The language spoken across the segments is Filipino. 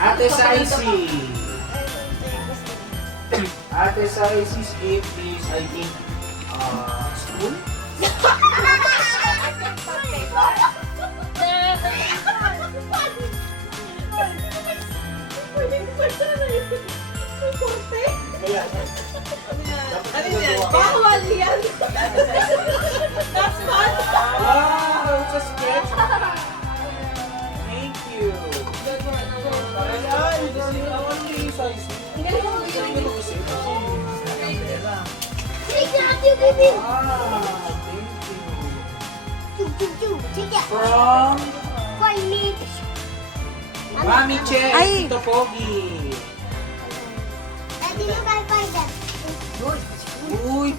Ate Saisi. Ate Saisi's 8 is, I think, school? Ano yan? Bawal yan! That's fun! Wow, it's a sketch. Thank you. Ayan, kasi ako ni Saisi. From Mami Che, Ay. Tito Pogi. Uy,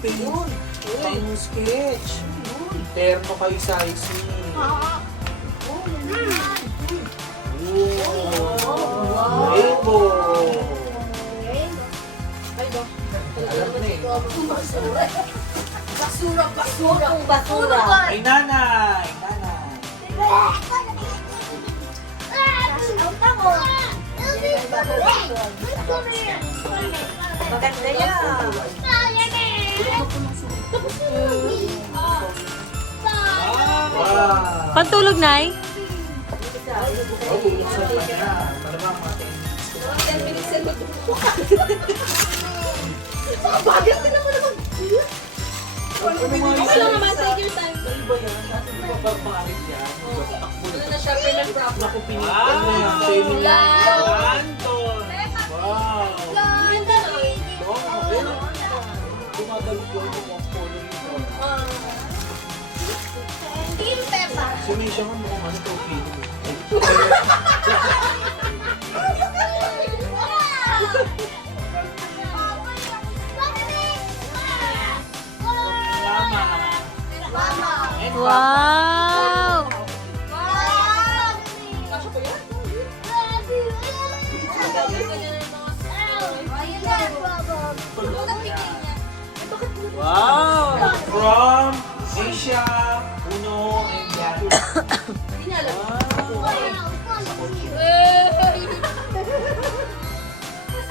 yung sketch. Terno kayo Saisi. Rainbow. Alam na eh. Basura, basura! Basura. Ay, nanay. Nanay. Maganda yan. Wow. Pantulog, Nay? Oh, bubuksan pa niya. Malamang mga 10 minutes. 10 minutes yan magbubukas. Bakit ka naman naman? Okay lang naman, take your time. Iba yan. Dati di ba pangit yan? Ano na siya, pen and prop. Naku, pinitan na yan. 10 minutes. Anton! Wow. Yun ka na. Pero, gumagalog yun yung polo nito. Team Peppa. Si Misha nga mukhang ano to, feeling. Wow! Wow! From Asia, Uno, and Jan.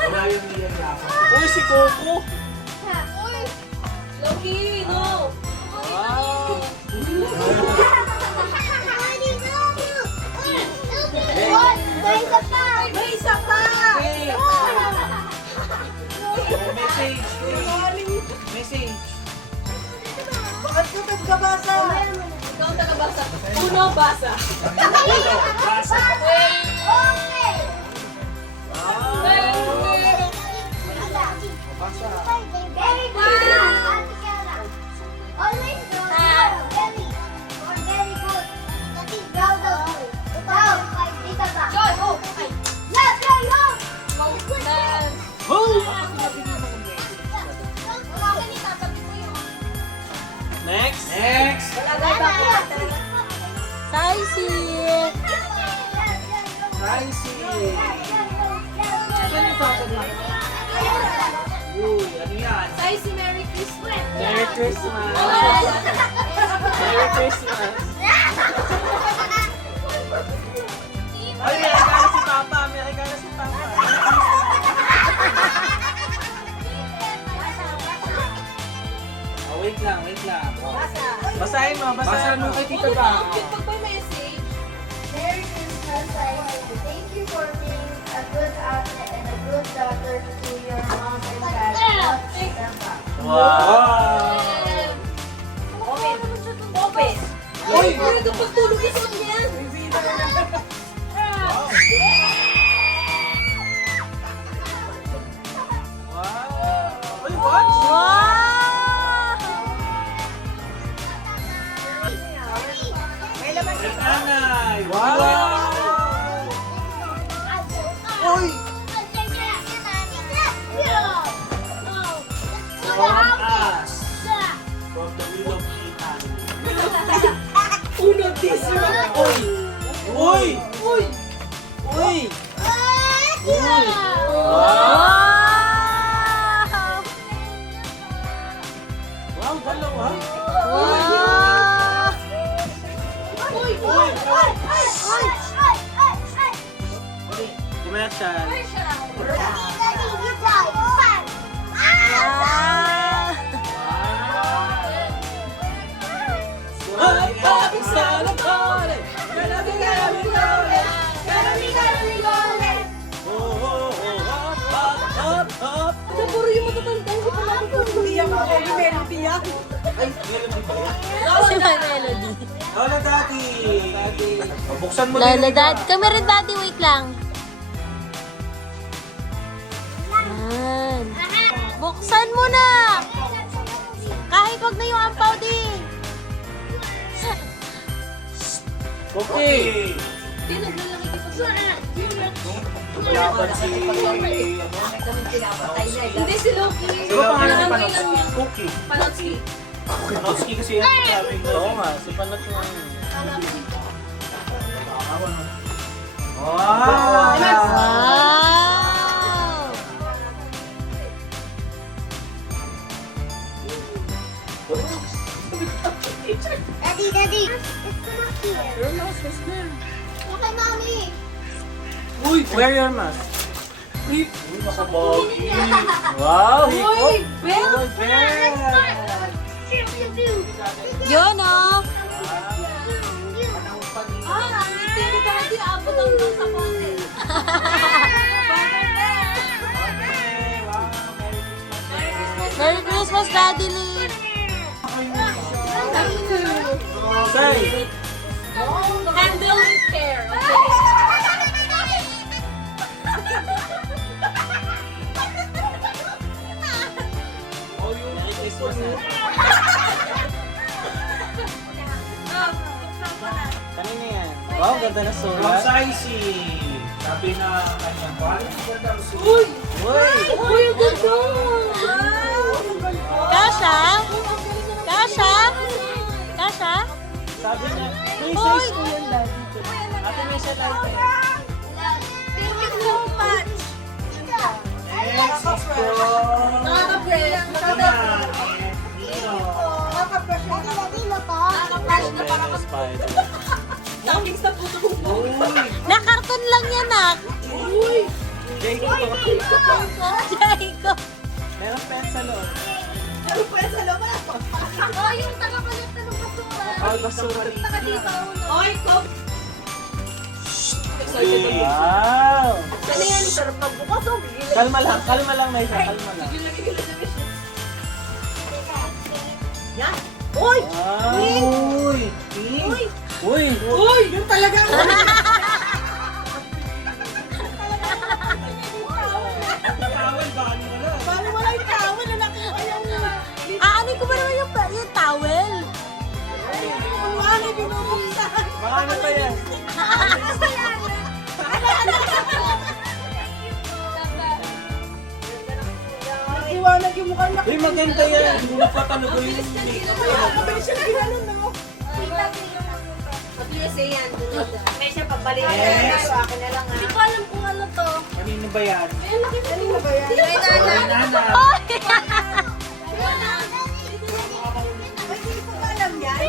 Wala yung nilalaman. Uy, si Coco! Loki, no! Wow! May isa pa! Message, please. Message. Bakit ka nagkabasa? Ikaw ang tagabasa. Uno, basa. Basa. Basa. Very good. Always go very or very good. That is down. Down. Dito ba? John, oh! Ay! Yeah, yeah, yeah. Mountain! Next! Next. Saisi! Pricey. Uy, ano yan? Say si Merry Christmas! Merry Christmas! Merry Christmas! Ay, may regalo si Papa! May regalo si Papa! Oh, wait lang. Basahin mo, Basa basahin mo. mo kay Tita Ano Ba? ba? Cute pag may message. Merry Christmas, Saisi. Thank you for being a good ate and a good daughter to your mom and dad. Love, Peppa. Wow! Open! Open! Ay, pwede ka pagtulog na sa yan! Wow! Uy, what? Wow! Kay nanay. Wow! Uy! From us. From the wheel of Ethan. Uno, this one! Uy! Uy! Uy! Uy! Wow! Wow, dalawa! Wow! Uy! Uy! Uy! Uy, Commercial. Ah! Puro yung matatanda, hindi pa nakakulubi ang melody yan. Ay, meron din ba yan? Si My Melody. Lola Daddy! Buksan mo Lola yung Daddy. Kami rin Daddy, wait lang. Yan. Buksan mo na! Kahit wag na yung ampaw din. Okay! Sino na lang ikipagsunan? Laban si... Hindi si Loki. Sino pangalan ni Pananoy Panotsky? lang niya. Cookie. Panotsky. Panotsky kasi yan. Sabi ko. Oo nga, si Panot nga. Wow! Wow! Daddy, it's not here. Okay, mommy. Uy! Wear your mask. Uy! Makabagi! Wow! Uy, Ben! Oh, Ben! Yun, oh! Ah, ngiti ni Daddy, abot ang doon sa konti. Merry Christmas, Daddy Lee! Say! Handle with care, Merry Christmas na. Kanina yan. Wow, ganda na From sulat. Saisi! Sabi na kanyang quality ganda ang sulat. Uy! Uy! Uy, ang ganda! Kasha? Kasha? Kasha? Sabi niya, may Uy! size ko yun, Daddy. Ate, may siya tayo. Thank you so much. Next is from... Nakaka-press. Nakaka-brush na para Spider. Nakakings na puto ko. Nakarton lang yan, ah! Jacob, Jacob! meron pen sa loob. Ano pa yan sa loob? Oh, yung taga-collect ng basura. Ay, basura. Taga-dito. Oy, Coke! Excited ako. Wow! Sana yan, sarap magbukas. Oh, bigyan Kalma lang, Naisa, kalma lang. lagi ka na sa wish. Yan! Uy! Wow! Uy! Pink! Uy! Uy! Yung talaga! Tawal ba? Ano ka na? Paano wala yung tawel? Lalaki yung ayaw na. Aanin ko ba naman yung towel? Ano yung binubuksan? Mga ano pa yan? Iwanag yung mukha niya. Uy, maganda yan. Hindi na patalago yung makeup. Mabilis siya ginanon, no? Mabilis yan. May siya pagbalik. Yes. Sa akin na lang ha. Hindi ko alam kung ano to. Kanino ba yan? Ano ba yan? May nana. Nana! Hindi ko alam yan.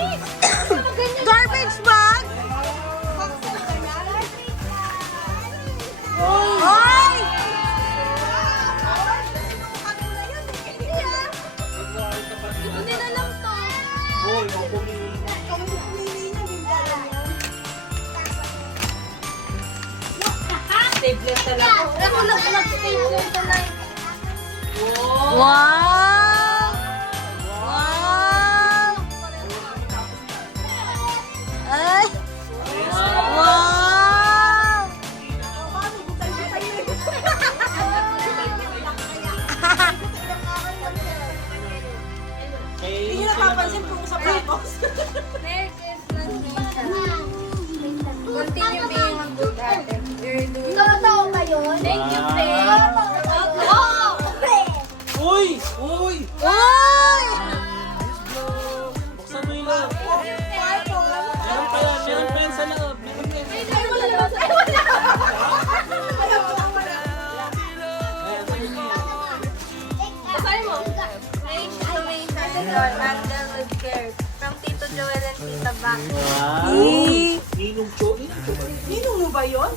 Garbage bag? Hoy! Hindi na lang to. Uy, ang pumili na. Kung pumili niya, hindi ko alam yan. Stapler talaga. Ako lang stapler talaga. Wow! Wow! Ay! Wow! Paano butay-butay na yun? Hindi niyo napapansin kung sa tapos. Merry Christmas, Misha. Continue being a good ate. You're doing totoo ba yun? Thank you, Faye. Oh! Uy! Uy! Uy! Buksan mo yung loob. Meron pa yan. Meron pen sa loob. Meron pen. Ay, wala naman sa... Wala! Wala, wala. Basahin mo. Magdal with care. From Tito Joel and Tita Bak. Wow! Ninong Cho. Ninong mo ba yun?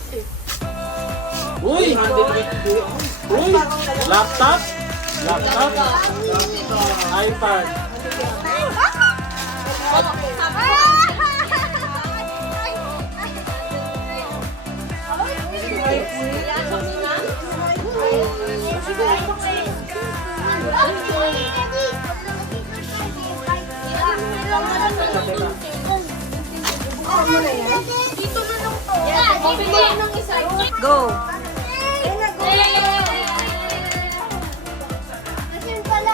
Uy! 822. Uy! Laptop? Laptop? iPad. Dito na lang to. Bibigyan ng isa. Go. Kasi pala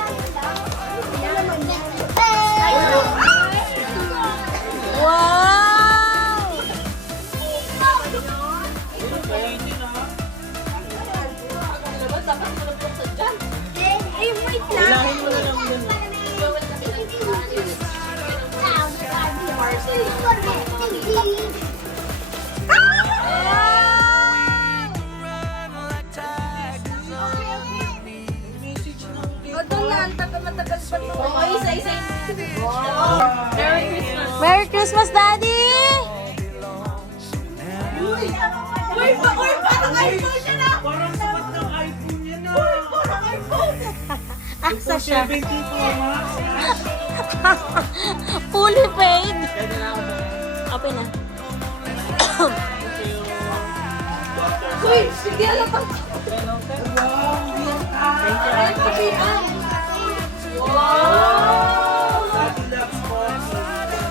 Wow! Ilahin mo na lang dun. Merry Christmas, Daddy! Parang sapat ng iPhone yan na. Aksa siya. 17 Pro Max. Fully paid. Open na. Uy, sige, alam pa. Daddy loves coffee.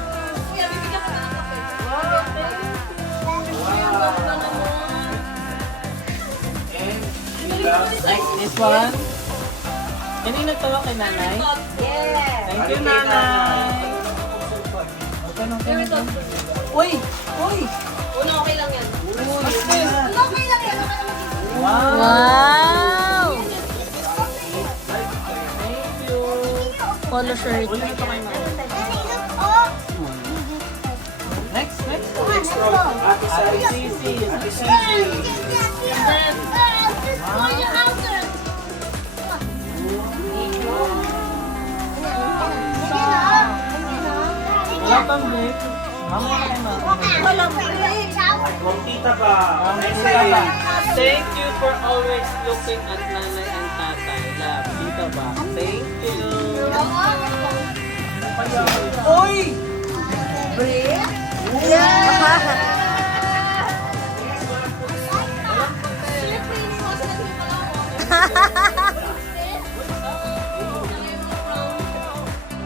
Kuya, bibigyan ka na ng kape. And he loves Like this one. Yan yung nagtawa kay nanay. Thank you, nanay. Uy! Uy! Una, okay lang yan. Okay lang yan. Wow. Wow! Thank you. Polo shirt. Ulit ito kay mama. Next, next. Next from Ate Sari. Sisi. Ate Sisi. Wala pang break. Mamaya ka kay mama. From Tita pa. Next Tita ba? time. Thank you for always looking at nanay and tatay. Love. Tita ba? Thank you. Uy!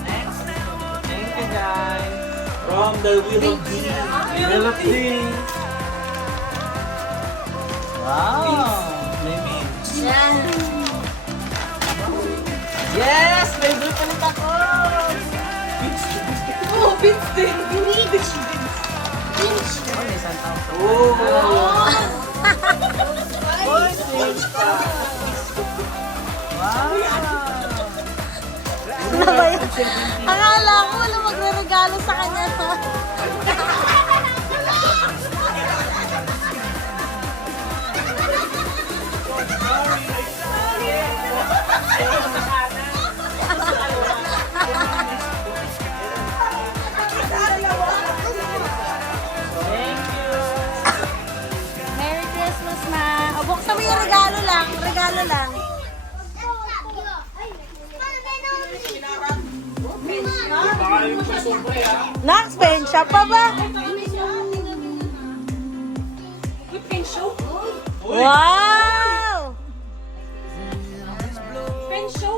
Thank you, guys. From the Wheel of Dreams. Wheel of Dreams. Wow. May memes. Yes! May brief ulit ako! Oh, Vince din. Oh, may Santa Claus. Oh! Oh, sweet. Wow! Ano ba yun? Akala ko wala magre-regalo sa kanya. Thank you! Merry Christmas, ma. O, buksan mo yung regalo lang. Regalo lang. Baka yung pasumbre ah. Nax, pen shop pa ba? Pen show? Wow! Pen show?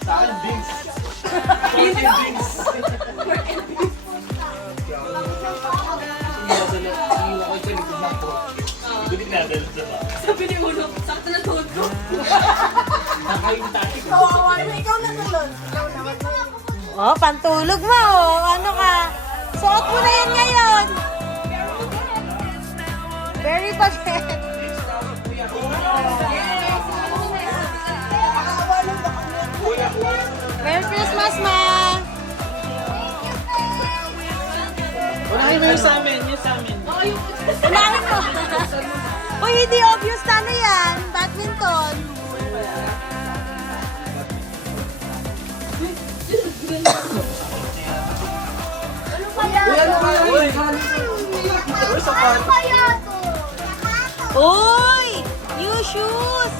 Sa akin, Vince. Vince. Sabi ni Ulo, sakto na tuhod ko. Oh, pantulog mo. Oh. Ano ka? Suot mo na yan ngayon. Very budget. Merry Christmas, ma. Unahin mo yung sa amin, yung sa amin. Unahin mo. Uy, hindi obvious na ano yan. Badminton. Uy, ano ba yan? Uy! Uy, sa party. Uy! New shoes!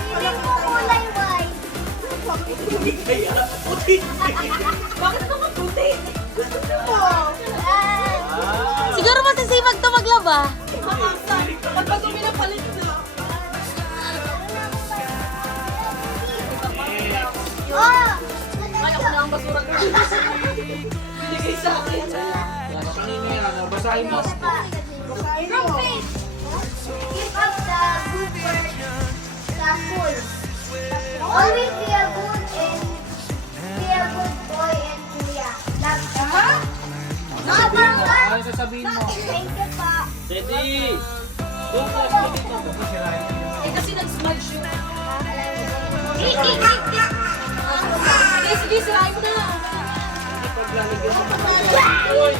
Kulay white. Hindi kaya. Puti. Bakit naman puti? Siguro masisipag to maglaba. Kapag kami na palit na. Oh! Ay, ako na ang basura ko. Binigay sa akin. Kanino yan? Basahin mo. Wrong face. Give up the good word. The fool. Always be a good boy and kuya. Love you. Ano sasabihin mo? Thank you pa. Ready? Doon ka sa dito. Eh, kasi nag-smudge yun. Sige, sige, sirahin mo na. Uy!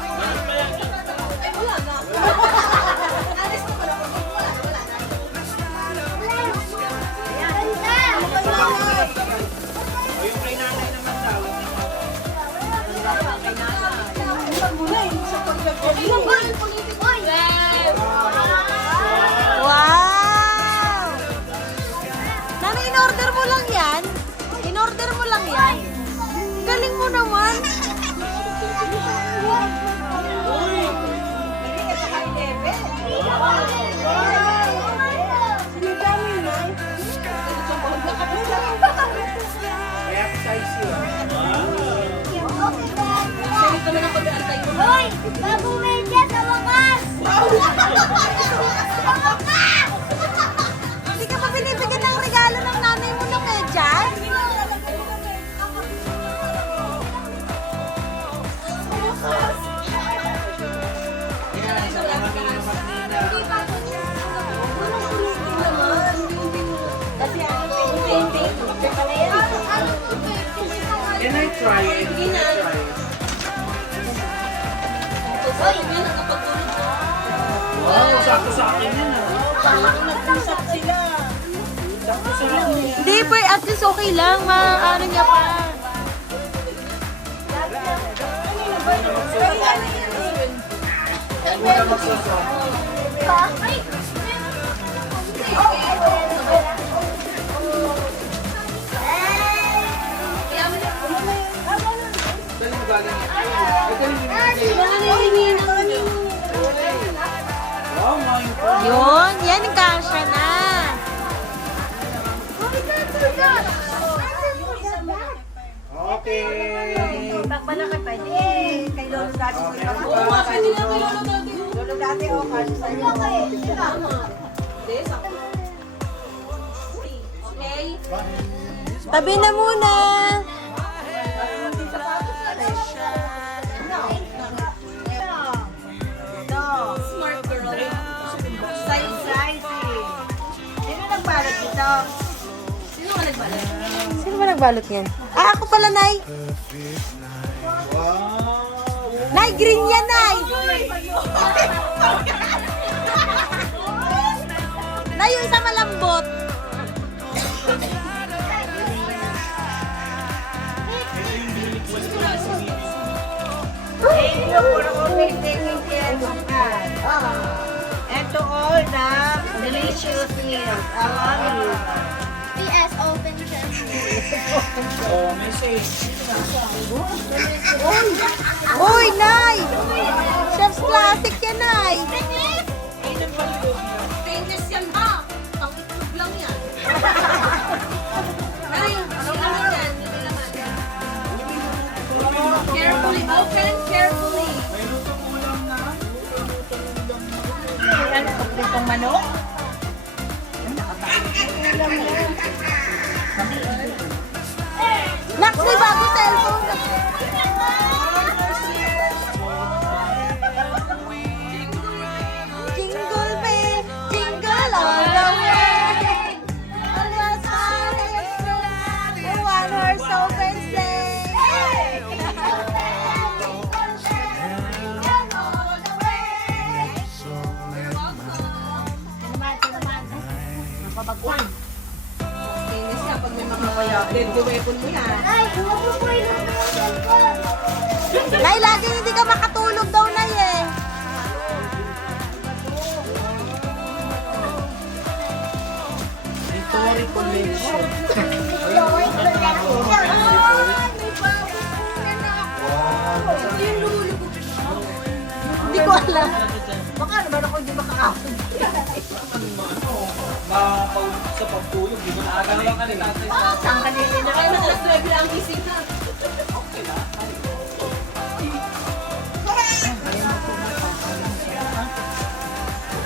Ay, wala na. Alis na pala. Wala na. O yung kay nanay naman daw. Wow! Nanay, in-order mo lang yan? In-order mo lang yan? Galing mo naman. Kaya size yun. Sa'yo naman ang pag-aantay mo. Hoy! Bagong media sa wakas! Sa wakas! Hindi ka pa binibigyan ng regalo ng nanay mo ng medyas? Kaya sa mga naman nila. Can I try it? Can I try it? Hoy, yan ang kapag-tulog ko. Wow, sakto sa akin yun ah. Nag-usap sila. Sakto sa akin yan. Hindi, pero at least okay lang. Ano niya pa. Huwag mo na magsusok. Dali mo galing. Dali mo Wow, mga yung Yun, yan ang kasha na. Okay. Oo, nga, pwede na kay Lolo Dati. Hindi, sakto. Okay. Tabi na muna. Smart girl. Sino nagbalot dito? Sino ka nagbalot? Sino ba nagbalot yan? Ah, ako pala, Nay. Nay, green yan, Nay. Nay, yung isa malambot. Ito all the delicious meals. I love you. PS open Oh, message. Uy, Nay. Chef's Classic yan, Nay. Stainless yan ba? Ang itlog lang yan. Ay, ano yan? Ano naman? Carefully, open carefully. May lutong ulam na. Itong manok? Nax, may bago cellphone. Jingle bell, jingle all the way. On the one horse open sleigh. Weapon mo yan. Ay, huwag mo po yung cellphone. Nay, laging hindi ka makatulog daw, Nay eh. History collection. Loy collection. Hindi ko alam. Baka naman ako hindi makakapon. Makakaulit sa pagtulog. Di ba nakakalaman ka nila? Saan kanina na kayo? Mas alas 9 lang ang gising ha. Okay na.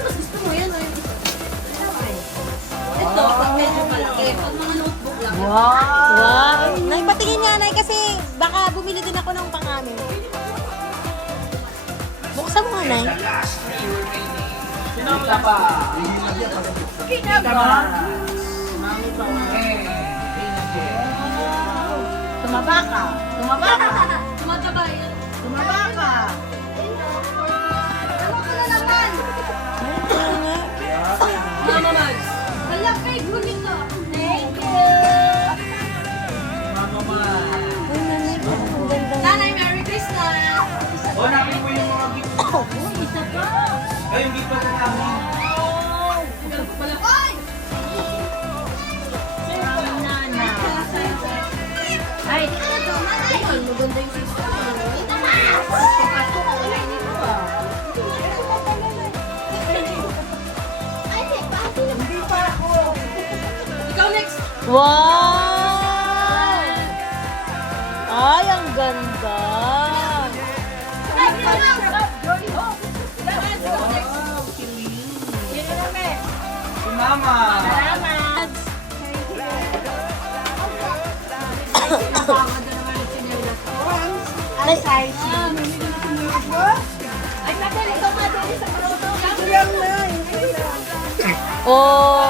Mas gusto mo yan eh. Ito, pag medyo malaki. Pag mga notebook lang. Wow. Nay, patingin nga, Nay, kasi baka bumili din ako ng pang-amin. Buksan mo nga, Nay. Sinamla pa. Kinaba. Tumaba ka. Tumaba ka. Tumataba yan. Tumaba ka. Ano ka na naman? Mama Mags. Wala kay gulit ko. Thank you. Mama man. Nanay, Merry Christmas! O, namin mo yung mga gift. Isa pa! Ay, yung gift pa na namin. Wala pa! Ay! Ay, maganda yung sister. Ikaw next! Wow! Ay, ang ganda. Si Mama. Salamat. Ay, Ay, Patel, ikaw nga doon sa proto. oh.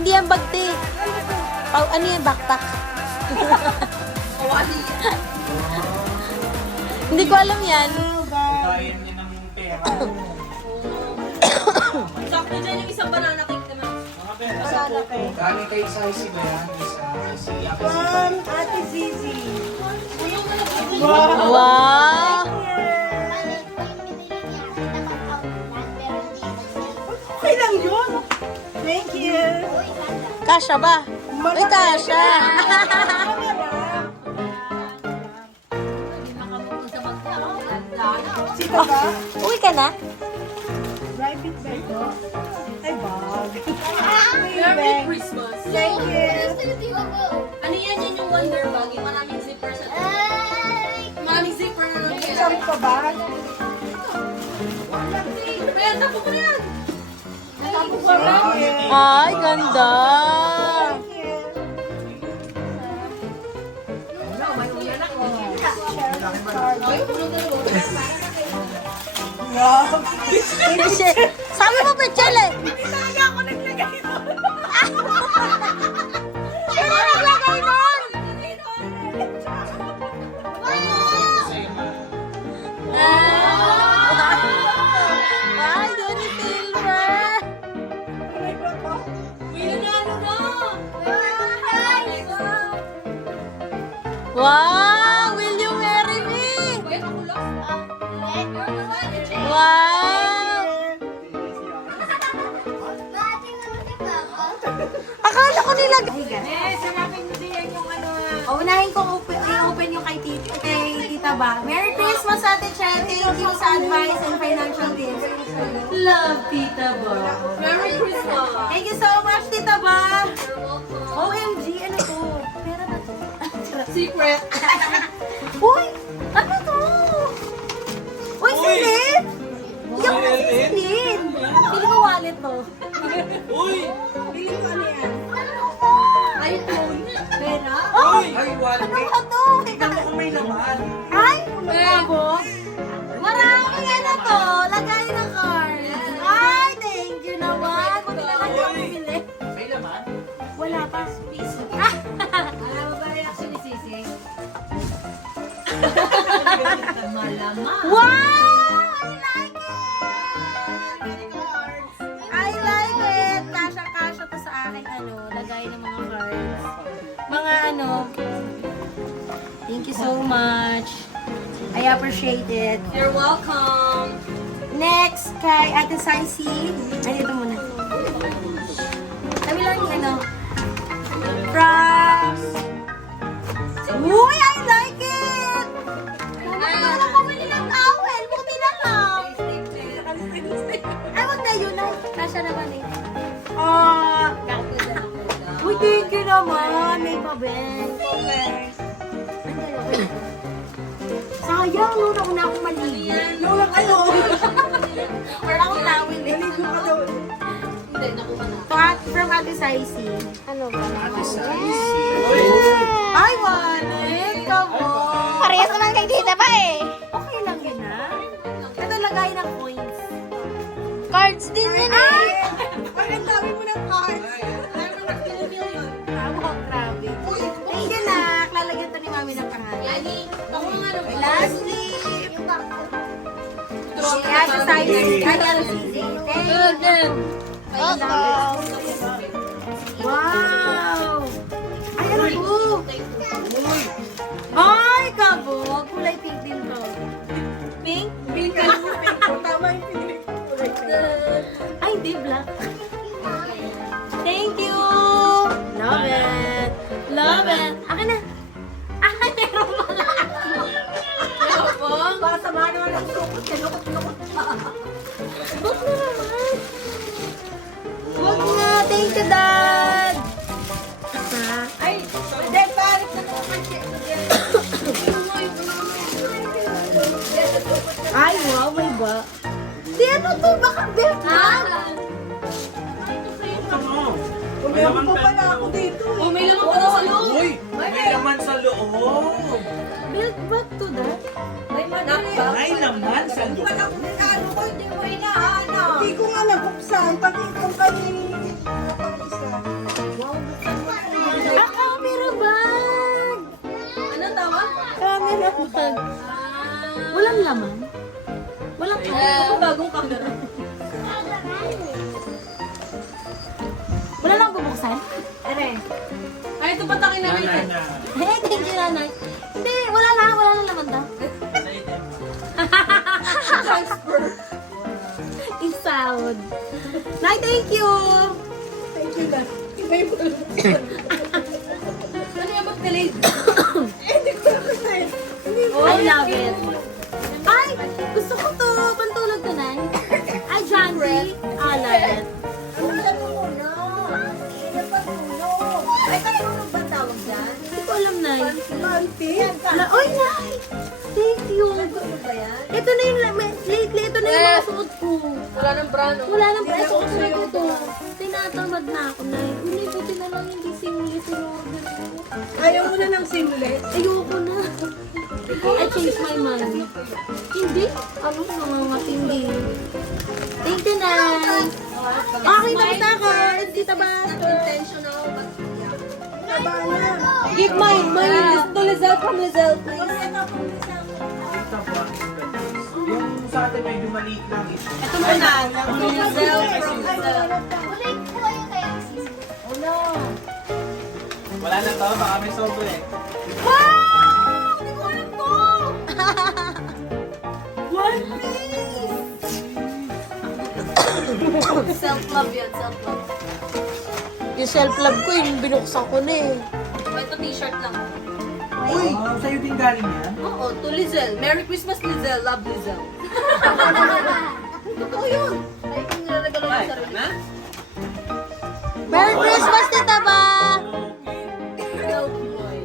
Hindi yan bagti. Ano yan, backpack? Kawali yan. Hindi ko alam yan. Kaya niya ng pera. Sakto dyan yung isang banana cake naman. Mga pera sa popo. Galing kay Saisi ba yan? Si Ate Ate Zizi. Wow. Wow! Okay lang yun. Thank you. Kasha ba? Uy, kasha. Hindi makabuto sa magkakaw. Ganda na. Uwi ka na? Merry Christmas! Thank you. Ano yan? Yan yung Wonder Bag. Yung maraming zipper sa maraming zipper na lang yan. Sabi pa ba? Kaya tapo ko na yan. Tapo ko na. Ay, ganda. Ay, tulog na tulog. Pichel. Sabi mo, Pichel eh. Talaga ako naglagay doon. Sino naglagay nun? Ay, doon yung silver. Uy, nanalo na. Wow! Will you marry me? Wait, ako lang. Wow! Akala ko nilagay. Unahin ko i-open yung kay Tita Ba. Merry Christmas, Ate Chen. Thank you sa advice and financial tips. Love, Tita Ba. Merry Christmas. Thank you so much, Tita Ba. You're welcome. OMG, ano to? Pera ba to? Secret. Uy! Ano to? Uy, silid! Hindi ako Silid? nasisilid. Pili ko wallet to. Uy! Pili ko ano yan? Ay, phone. Pera? Uy! Ay, wallet. Ano ba to? Tingnan mo kung may laman. Ay! Bravo! Marami ano to? Lagay na card. Ay, thank you naman. Buti na lang ako bumili. May laman? Wala pa. Piso. Alam mo ba reaction ni Sisi? Malamang. Wow! I like it! I like it! aking lagay ng mga cards. Mga thank you so much. I appreciate it. You're welcome. Next, kay Ate Saisi. Ay, ito muna. Kami lang yung from... Uy, I like it! Ano lang bumili ng towel? Buti na lang. Ay, wag na yun. Ay, kasha naman eh. Uy, thank you naman. May pabeng. Sayang, nuna ko na akong maligo. Lola kayo. Or akong tawin eh. Maligo ka daw. Hindi, nakuha na. From Ate Saisi. Ano ba? Ate Saisi. Ay, Walit! Kamo! Parehas naman kay tita pa eh. Okay lang yun, ha? Ito lagay ng coins. Cards din yan eh. Ay, ang dami mo ng cards. Tama, grabe. Thank you, nak. Lalagyan to ni Mami ng pangalan. Yani, ako nga ano. Lastly, kay Ate Saisi. Kay Ate Saisi. Good, good. Wow! Ay, ano po? Ay, kabog! Kulay pink din to. Pink? Pink ka. Tama yung pinili ko. Ay, di black. Thank you! Love it! Love it! Akin na! Akin, meron pala ako. Para samahan naman ang lukot. Lukot pa. Huwag na naman. Huwag na. Thank you, Dad! Ha? Ay, then balik na naman siya. Ay, wow, may ba? Di ano to? Baka belt na? May laman pa pala ako dito. Oh, may lamang pa daw sa loob. Uy! May laman sa loob! Belt ba to, Dad? May madali. May laman sa loob! Wala ko ano ko, hindi mo hinahanap. Hindi ko nga nabuksan. Pati itong kanyang isa. Wow, buksan mo na. Ah, camera bag! Anong tawag? Camera bag. Walang laman? Walang Ako bagong camera. Wala lang bubuksan? Ere. Ay, ito patakin na Nanay rin. na. Eh, thank you, nanay. Hindi, wala na laman daw. Sa item. Isawd. Nay, thank you! Thank you lang. Iba yung Ano yung mag-delayed? hindi ko na kasi. I love it. Ay, gusto ko to. Pantulog to, Nay. Ay, Janty. I love it. Ano alam mo muna? Ano pa tulog? Ay, tulog ba tawag dyan? Hindi ko alam, Nay. Manti? Oy, Nay! Thank you. Ano ba yan? Ito na yung, lately, ito na yung mga suot ko. Wala nang brand. Wala nang preso ko sa ito. Tinatamad na ako, Nay. Uli, buti na lang hindi singlet yung order ko. Ayaw mo na ng seamless? Ayoko na. I changed my mind. Hindi? Ano mga matindi? Thank you, Nay. Okay, nakita ka. Tita ba? Intentional. Taba na. Give mine. Mine to Lizelle from Lizelle, please. Ito po. Yung sa atin medyo maliit lang ito. Ito muna. Wala na to, baka may sobre. Wow! Hindi ko alam to! One piece! Self-love yan, self-love. Yung self-love ko, yung binuksan ko na eh. Ito t-shirt lang. Uy! Sa'yo din galing yan? Oo, to Lizelle. Merry Christmas, Lizelle. Love, Lizelle. Totoo yun. Ay, kung nilalagalo Ay, yung sarili. na? Merry Christmas, Tita Ba! Love boy.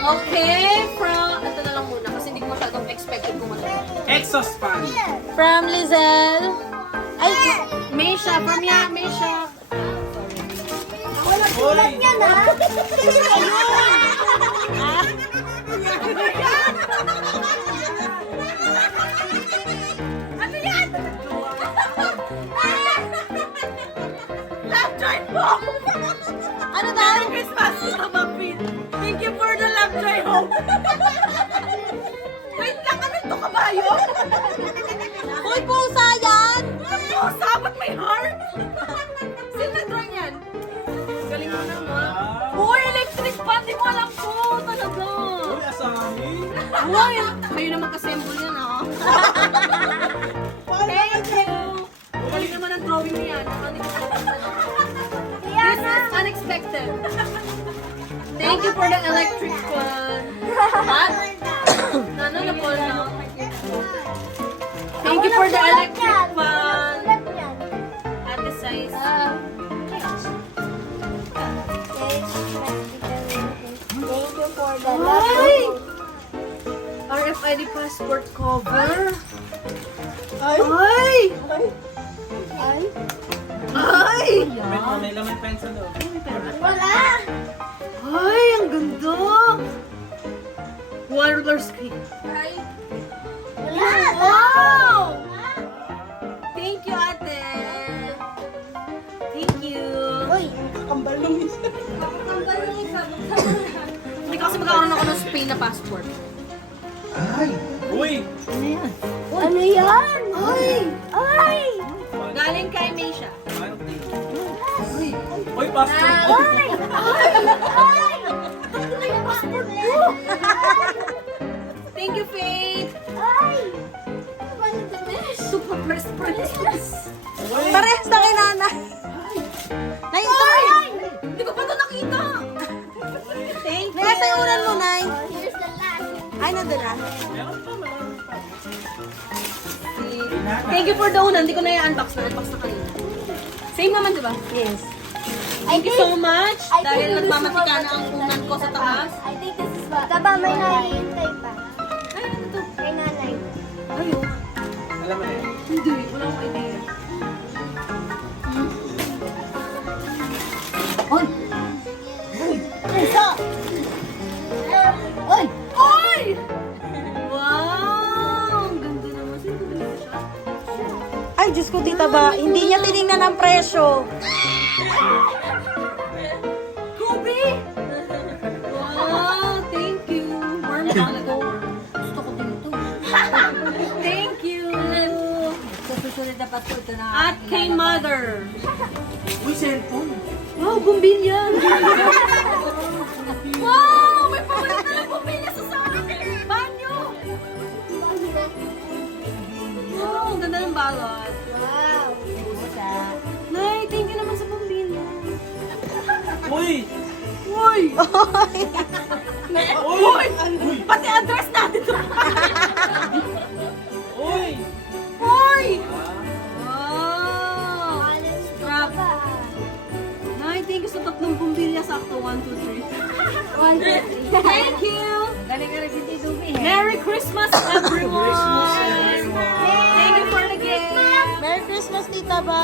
Okay, ito na lang muna kasi hindi ko masyadong expected kung ano. Exhaust fan. From Lizelle. Ay, Meisha. From ya, Meisha. Uy! Ano yan? Love joy po! Ano daw? Merry Christmas, Tita Bapin. Thank you for the love joy home. Wait lang, ano ito, kabayo? Hoy, Uy, kayo na mag-assemble yan, ah. Thank you. Galing naman ang drawing niya. This is unexpected. Thank you for the electric fan. What? Ano na po na? Thank you for the electric fan. Ulat yan. At the size. Thank you for the Ay! love. RFID passport cover. Ay! Ay! Ay, Ay! May laman pencil daw. wala. Ay, ang ganda! Water ski. Wala. Wow! Thank you, ate. Thank you. Uy, Kambal nung isa. makakambal ng isa. Hindi kasi magkakaroon ako ng Spain na passport. Uy! Ano yan? Ay! Ay! Galing kay Meisha. Uy, passport! Ay! Ay! Ito na yung passport ko! Thank you, Faith. Ay! Ano ba ito? Super press. Parehas na kay nanay. Nay, ito. Hindi ko pa ito nakita. Thank you. Nay, sa unan mo, Nay. Oh, here's the last. Ay, nandun Thank you for the unan. Hindi ko na i-unbox. Na-unbox na kanina. Same naman, di ba? Yes. Thank you so much. I think Dahil this is nagmamatika what- na ang unan ko sa taas. I think this is what... Taba, may nahihintay pa. Ay, ano to? Kay nanay. Ayun. Alam mo na yun. Hindi. Wala akong idea. Oy! Oy! Wow! Ang ganda naman. Sino ba nito siya? Ay, Diyos ko, tita ba? Hindi niya tinignan ang presyo. Kobe! Wow! Thank you. Warm talaga. Gusto ko dito. Thank you. Sa susunod na pasko ito na. At kay mother. Uy, cellphone! Wow, bumbilya. Wow! May pamalit na lang bumbilya sa banyo. Wow, ang ganda ng balot. Wow! Nay, thank you naman sa bumbilya. Uy! Uy! Uy! Pati address natin to. Uy! Uy! Wow! Strap. Nay, thank you sa tatlong bumbilya. Sakto, 1, 2, 3. Thank you! Galing ka rin si Dubi. Merry Christmas, everyone! Thank you for the gift! Merry Christmas, tita ba?